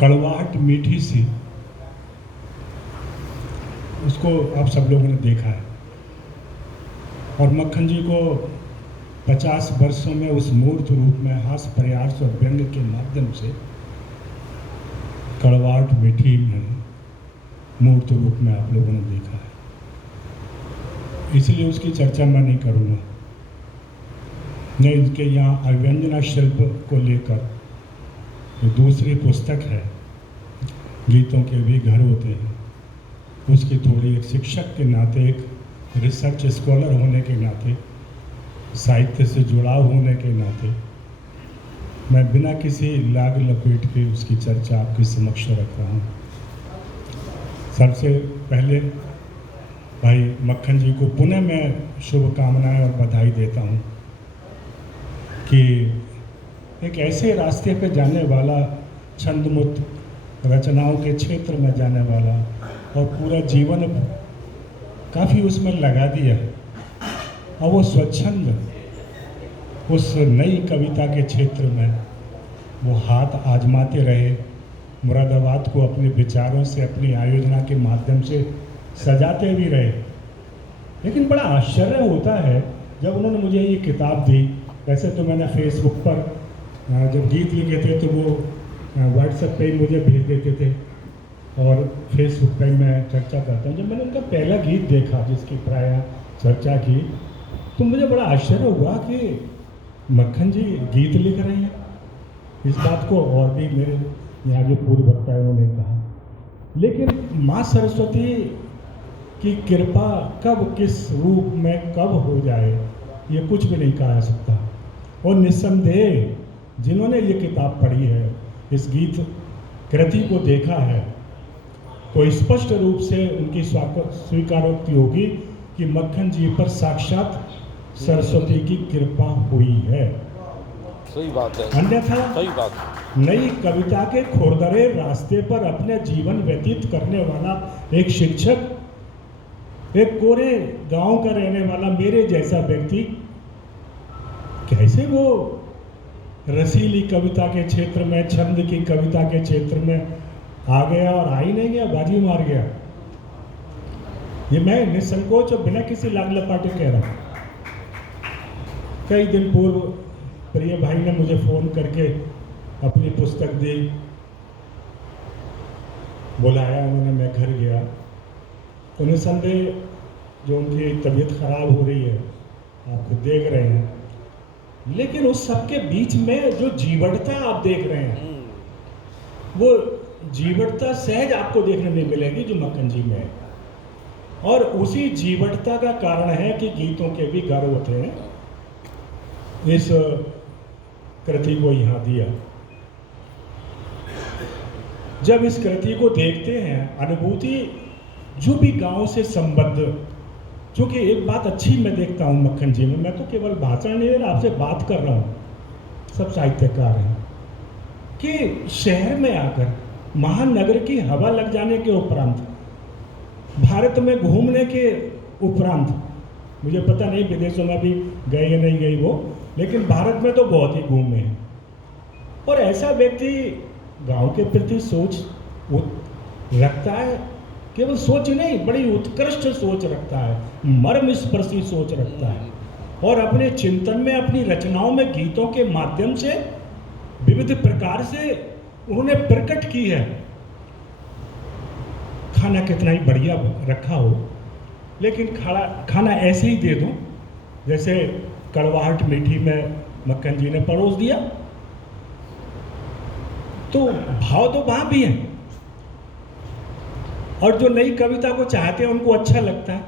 कड़वाहट मीठी सी, उसको आप सब लोगों ने देखा है। और मक्खन जी को 50 वर्षों में उस मूर्त रूप में हास्य प्रयास और व्यंग के माध्यम से कड़वाहट मीठी में मूर्त रूप में आप लोगों ने देखा है, इसलिए उसकी चर्चा मैं नहीं करूँगा। नहीं, इनके यहाँ अव्यंजना शिल्प को लेकर जो दूसरी पुस्तक है, गीतों के भी घर होते हैं, उसकी थोड़ी एक शिक्षक के नाते, एक रिसर्च स्कॉलर होने के नाते, साहित्य से जुड़ाव होने के नाते मैं बिना किसी लाग लपेट के उसकी चर्चा आपके समक्ष रख रहा हूँ। सबसे पहले भाई मक्खन जी को पुनः मैं शुभकामनाएं और बधाई देता हूँ कि एक ऐसे रास्ते पे जाने वाला, छंदमुक्त रचनाओं के क्षेत्र में जाने वाला और पूरा जीवन काफ़ी उसमें लगा दिया, और वो स्वच्छंद उस नई कविता के क्षेत्र में वो हाथ आजमाते रहे, मुरादाबाद को अपने विचारों से, अपनी आयोजना के माध्यम से सजाते भी रहे। लेकिन बड़ा आश्चर्य होता है जब उन्होंने मुझे ये किताब दी। वैसे तो मैंने फेसबुक पर जब गीत लिखे थे तो वो व्हाट्सएप पे ही मुझे भेज देते थे और फेसबुक पे मैं चर्चा करता हूँ। जब मैंने उनका पहला गीत देखा जिसकी प्राय चर्चा की, तो मुझे बड़ा आश्चर्य हुआ कि मक्खन जी गीत लिख रहे हैं। इस बात को और भी मेरे यहाँ जो पूर्व वक्ता है उन्होंने कहा। लेकिन माँ सरस्वती की कृपा कब, किस रूप में कब हो जाए, ये कुछ भी नहीं कहा जा सकता। और निस्संदेह जिन्होंने ये किताब पढ़ी है, इस गीत कृति को देखा है, तो स्पष्ट रूप से उनकी स्वीकारोक्ति होगी कि मक्खन जी पर साक्षात सरस्वती की कृपा हुई है। सही बात है। अन्यथा सही बात। नई कविता के खुरदरे रास्ते पर अपने जीवन व्यतीत करने वाला एक शिक्षक, एक कोरे गांव का रहने वाला मेरे जैसा व्यक्ति कैसे वो रसीली कविता के क्षेत्र में, छंद की कविता के क्षेत्र में आ गया और आ ही नहीं गया, बाजी मार गया। ये मैं निसंकोच और बिना किसी लाग लपाटे कह रहा हूँ। कई दिन पूर्व प्रिय भाई ने मुझे फ़ोन करके अपनी पुस्तक दी, बुलाया उन्होंने, मैं घर गया। तो निसंदेह जो उनकी तबीयत खराब हो रही है आप खुद देख रहे हैं, लेकिन उस सबके बीच में जो जीवटता आप देख रहे हैं, वो जीवटता सहज आपको देखने नहीं मिलेगी जो मक्खन जी में है। और उसी जीवटता का कारण है कि गीतों के भी घर होते हैं। इस कृति को यहाँ दिया। जब इस कृति को देखते हैं, अनुभूति जो भी गांव से संबद्ध, क्योंकि एक बात अच्छी मैं देखता हूँ मक्खन जी में, मैं तो केवल भाषण नहीं दे रहा, आपसे बात कर रहा हूँ, सब साहित्यकार हैं, कि शहर में आकर महानगर की हवा लग जाने के उपरांत, भारत में घूमने के उपरांत, मुझे पता नहीं विदेशों में भी गए या नहीं गई वो, लेकिन भारत में तो बहुत ही घूमे हैं। और ऐसा व्यक्ति गांव के प्रति सोच रखता है, केवल सोच नहीं, बड़ी उत्कृष्ट सोच रखता है, मर्म स्पर्शी सोच रखता है, और अपने चिंतन में, अपनी रचनाओं में, गीतों के माध्यम से विविध प्रकार से उन्होंने प्रकट की है। खाना कितना ही बढ़िया रखा हो, लेकिन खाना ऐसे ही दे दो जैसे कड़वाहट मीठी में मक्खन जी ने परोस दिया, तो भाव तो वहां भी है। और जो नई कविता को चाहते हैं उनको अच्छा लगता है।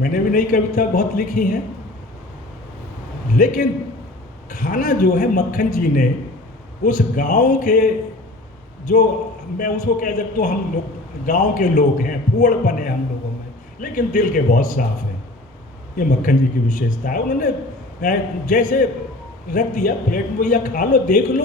मैंने भी नई कविता बहुत लिखी है, लेकिन खाना जो है मक्खन जी ने उस गांव के, जो मैं उसको कह सकता हूँ, हम लोग गांव के लोग हैं, फूहड़पन है हम लोगों में, लेकिन दिल के बहुत साफ है। ये मक्खन जी की विशेषता है। उन्होंने जैसे रख दिया प्लेट में, भैया खा लो, देख लो,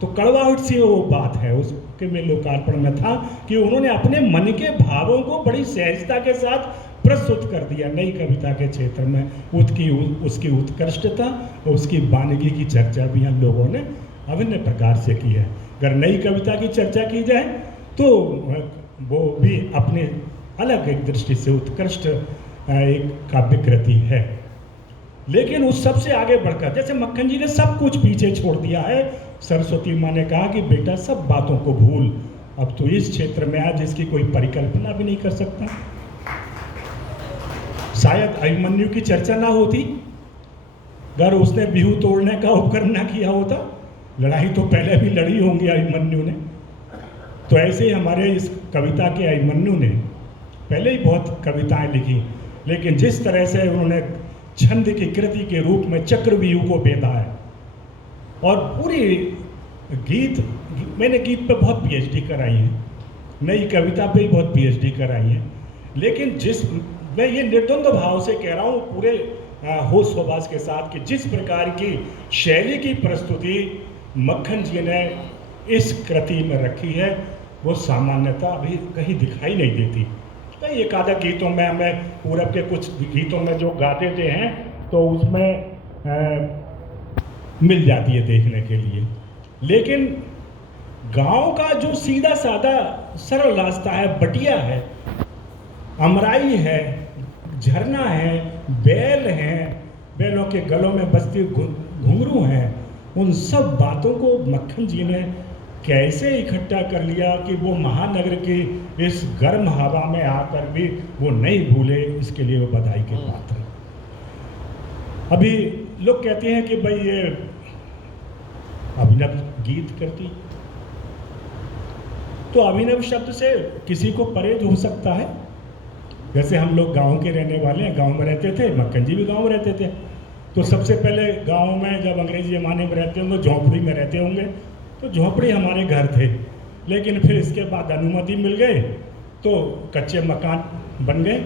तो कड़वाहट से वो बात है उसके में लोकार्पण में था कि उन्होंने अपने मन के भावों को बड़ी सहजता के साथ प्रस्तुत कर दिया नई कविता के क्षेत्र में। उसकी उत्कृष्टता और उसकी वानगी की चर्चा भी हम लोगों ने अभिन्न प्रकार से की है। अगर नई कविता की चर्चा की जाए तो वो भी अपने अलग एक दृष्टि से उत्कृष्ट एक काव्य कृति है। लेकिन उस सबसे आगे बढ़कर, जैसे मक्खन जी ने सब कुछ पीछे छोड़ दिया है, सरस्वती माँ ने कहा कि बेटा सब बातों को भूल, अब तो इस क्षेत्र में आ जिसकी कोई परिकल्पना भी नहीं कर सकता। शायद अभिमन्यु की चर्चा ना होती अगर उसने बिहू तोड़ने का उपक्रम ना किया होता। लड़ाई तो पहले भी लड़ी होंगी अभिमन्यु ने। तो ऐसे ही हमारे इस कविता के अभिमन्यु ने पहले ही बहुत कविताएं लिखी, लेकिन जिस तरह से उन्होंने छंद की कृति के रूप में चक्रव्यूह को बेधा है, और पूरी गीत, मैंने गीत पे बहुत पीएचडी कराई है, नई कविता पे ही बहुत पीएचडी कराई है, लेकिन मैं ये निर्द्वंद भाव से कह रहा हूँ पूरे होश हवास के साथ कि जिस प्रकार की शैली की प्रस्तुति मक्खन जी ने इस कृति में रखी है वो सामान्यता अभी कहीं दिखाई नहीं देती। कई एक आधा गीतों में हमें पूरब के कुछ गीतों में जो गा देते हैं तो उसमें मिल जाती है देखने के लिए, लेकिन गांव का जो सीधा साधा सरल रास्ता है, बटिया है, अमराई है, झरना है, बैल हैं, बैलों के गलों में बजती घुंघरू हैं, उन सब बातों को मक्खन जी ने कैसे इकट्ठा कर लिया कि वो महानगर की इस गर्म हवा में आकर भी वो नहीं भूले, इसके लिए वो बधाई के पात्र। अभी लोग कहते हैं कि भाई ये अभिनव गीत करती, तो अभिनव शब्द से किसी को परहेज हो सकता है। जैसे हम लोग गांव के रहने वाले हैं, गांव में रहते थे, मक्खन जी भी गांव में रहते थे, तो सबसे पहले गांव में जब अंग्रेजी ज़माने में रहते होंगे झोंपड़ी में रहते होंगे, तो झोंपड़ी हमारे घर थे, लेकिन फिर इसके बाद अनुमति मिल गए तो कच्चे मकान बन गए,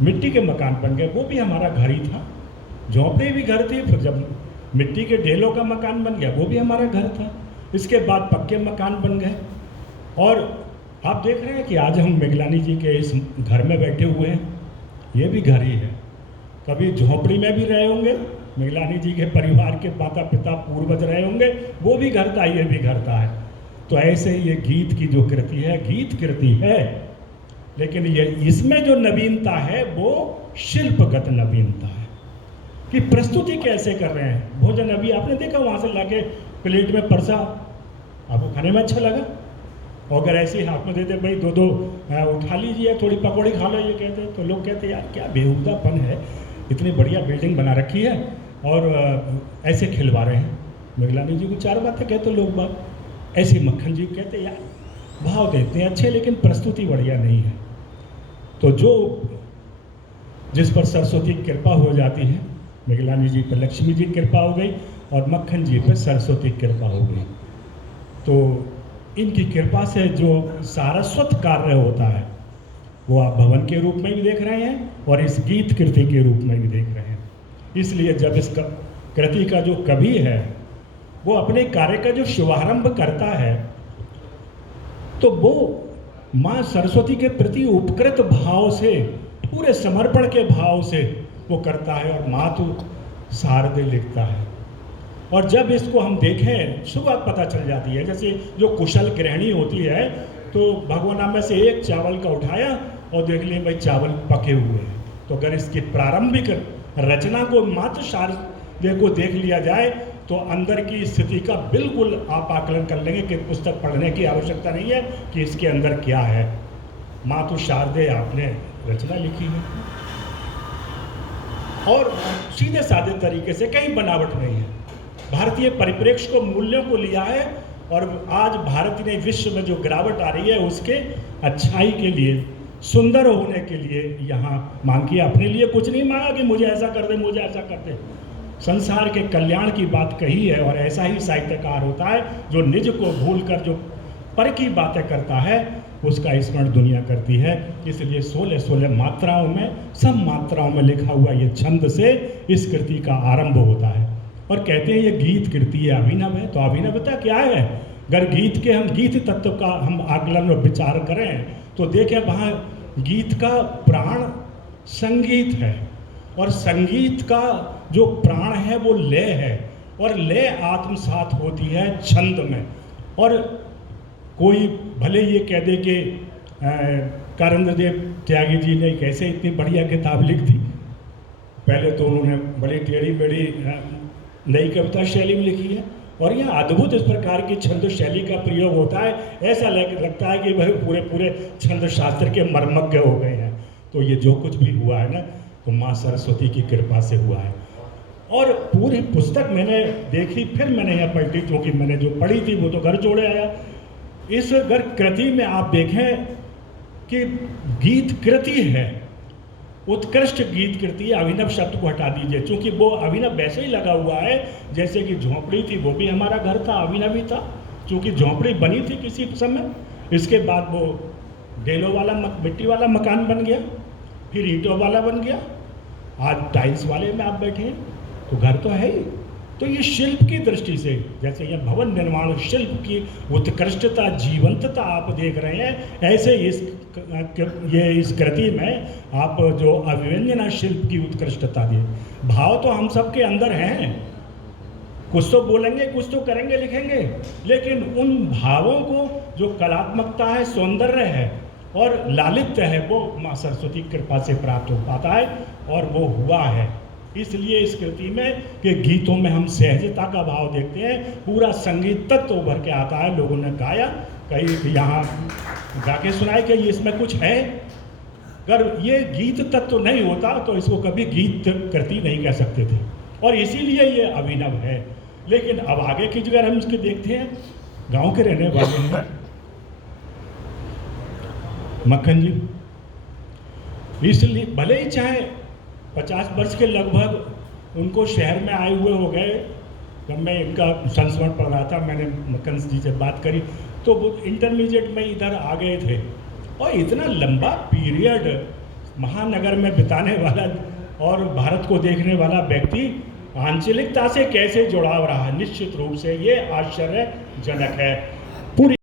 मिट्टी के मकान बन गए, वो भी हमारा घर ही था। झोंपड़ी भी घर थी, फिर जब मिट्टी के ढेलों का मकान बन गया वो भी हमारा घर था, इसके बाद पक्के मकान बन गए। और आप देख रहे हैं कि आज हम मेघलानी जी के इस घर में बैठे हुए हैं, ये भी घर ही है। कभी झोंपड़ी में भी रहे होंगे, मेघलानी जी के परिवार के माता पिता पूर्वज रहे होंगे, वो भी घर था, ये भी घर था है। तो ऐसे ही ये गीत की जो कृति है, गीत कृति है, लेकिन ये इसमें जो नवीनता है वो शिल्पगत नवीनता है कि प्रस्तुति कैसे कर रहे हैं। भोजन अभी आपने देखा वहाँ से लाके प्लेट में परसा, आपको खाने में अच्छा लगा, और अगर ऐसे ही हाथ में देते भाई दो उठा लीजिए, थोड़ी पकौड़ी खा लो, ये कहते तो लोग कहते यार क्या बेहुदापन है, इतनी बढ़िया बिल्डिंग बना रखी है और ऐसे खिलवा रहे हैं। मेघलानी जी को 4 बातें कहते लोग बात, ऐसे मक्खन जी कहते यार भाव देते हैं अच्छे, लेकिन प्रस्तुति बढ़िया नहीं है। तो जो जिस पर सरस्वती की कृपा हो जाती है, मेघलानी जी पर लक्ष्मी जी की कृपा हो गई और मक्खन जी पर सरस्वती की कृपा हो गई, तो इनकी कृपा से जो सारस्वत कार्य होता है वो आप भवन के रूप में भी देख रहे हैं और इस गीत कृति के रूप में भी देख रहे हैं। इसलिए जब इस कृति का जो कवि है वो अपने कार्य का जो शुभारंभ करता है तो वो माँ सरस्वती के प्रति उपकृत भाव से, पूरे समर्पण के भाव से वो करता है और मातु शारदे लिखता है। और जब इसको हम देखें शुरुआत पता चल जाती है, जैसे जो कुशल गृहिणी होती है तो भगवान में से एक चावल का उठाया और देख लिए भाई चावल पके हुए हैं, तो अगर इसकी प्रारंभिक रचना को मात्र शारदे को देख लिया जाए तो अंदर की स्थिति का बिल्कुल आप आकलन कर लेंगे कि पुस्तक पढ़ने की आवश्यकता नहीं है कि इसके अंदर क्या है। मातु शारदे आपने रचना लिखी है और सीधे साधे तरीके से, कहीं बनावट नहीं है, भारतीय परिप्रेक्ष्य को, मूल्यों को लिया है और आज भारत ने विश्व में जो गिरावट आ रही है उसके अच्छाई के लिए, सुंदर होने के लिए यहाँ मांग किया। अपने लिए कुछ नहीं मांगा कि मुझे ऐसा कर दे, मुझे ऐसा कर दे, संसार के कल्याण की बात कही है। और ऐसा ही साहित्यकार होता है जो निज को भूलकर जो पर की बातें करता है उसका स्मरण दुनिया करती है। इसलिए 16 मात्राओं में, सब मात्राओं में लिखा हुआ ये छंद से इस कृति का आरंभ होता है। और कहते हैं ये गीत कृति है, अभिनव है। तो अभिनवता क्या है? अगर गीत के हम गीत तत्व का हम आकलन और विचार करें तो देखें वहाँ गीत का प्राण संगीत है और संगीत का जो प्राण है वो लय है और लय आत्मसात होती है छंद में। और कोई भले ये कह दे कि कारेंद्र देव त्यागी जी ने कैसे इतनी बढ़िया किताब लिख दी, पहले तो उन्होंने बड़ी टेढ़ी मेढ़ी नई कविता शैली में लिखी है, और यह अद्भुत इस प्रकार की छंद शैली का प्रयोग होता है, ऐसा लगता है कि वह पूरे पूरे छंद शास्त्र के मर्मज्ञ हो गए हैं। तो ये जो कुछ भी हुआ है ना, तो माँ सरस्वती की कृपा से हुआ है। और पूरी पुस्तक मैंने देखी, फिर मैंने यह पलटी, क्योंकि मैंने जो पढ़ी थी वो तो घर जोड़े आया। इस घर कृति में आप देखें कि गीत कृति है, उत्कृष्ट गीत कृति। अभिनव शब्द को हटा दीजिए, क्योंकि वो अभिनव वैसे ही लगा हुआ है जैसे कि झोंपड़ी थी, वो भी हमारा घर था, अभिनव ही था, क्योंकि झोंपड़ी बनी थी किसी समय, इसके बाद वो डेलों वाला मिट्टी वाला मकान बन गया, फिर ईंटों वाला बन गया, आज टाइल्स वाले में आप बैठे हैं, तो घर तो है ही। तो ये शिल्प की दृष्टि से, जैसे ये भवन निर्माण शिल्प की उत्कृष्टता, जीवंतता आप देख रहे हैं, ऐसे इस कृति में आप जो अभिव्यंजना शिल्प की उत्कृष्टता दी। भाव तो हम सबके अंदर हैं, कुछ तो बोलेंगे, कुछ तो करेंगे, लिखेंगे, लेकिन उन भावों को जो कलात्मकता है, सौंदर्य है और लालित्य है, वो माँ सरस्वती की कृपा से प्राप्त हो पाता है, और वो हुआ है। इसलिए इस कृति में के गीतों में हम सहजता का भाव देखते हैं, पूरा संगीत तत्व उभर के आता है। लोगों ने गाया, कहीं यहाँ गा के सुनाए कि ये इसमें कुछ है। अगर ये गीत तत्व नहीं होता तो इसको कभी गीत कृति नहीं कह सकते थे, और इसीलिए ये अभिनव है। लेकिन अब आगे की जगह हम इसके देखते हैं, गांव के रहने वाले हैं मक्खन जी, इसलिए भले ही चाहे 50 वर्ष के लगभग उनको शहर में आए हुए हो गए। जब मैं इनका संस्मरण पढ़ रहा था, मैंने मक्खन जी से बात करी, तो वो इंटरमीडिएट में इधर आ गए थे, और इतना लंबा पीरियड महानगर में बिताने वाला और भारत को देखने वाला व्यक्ति आंचलिकता से कैसे जुड़ाव रहा, निश्चित रूप से ये आश्चर्यजनक है। पूरी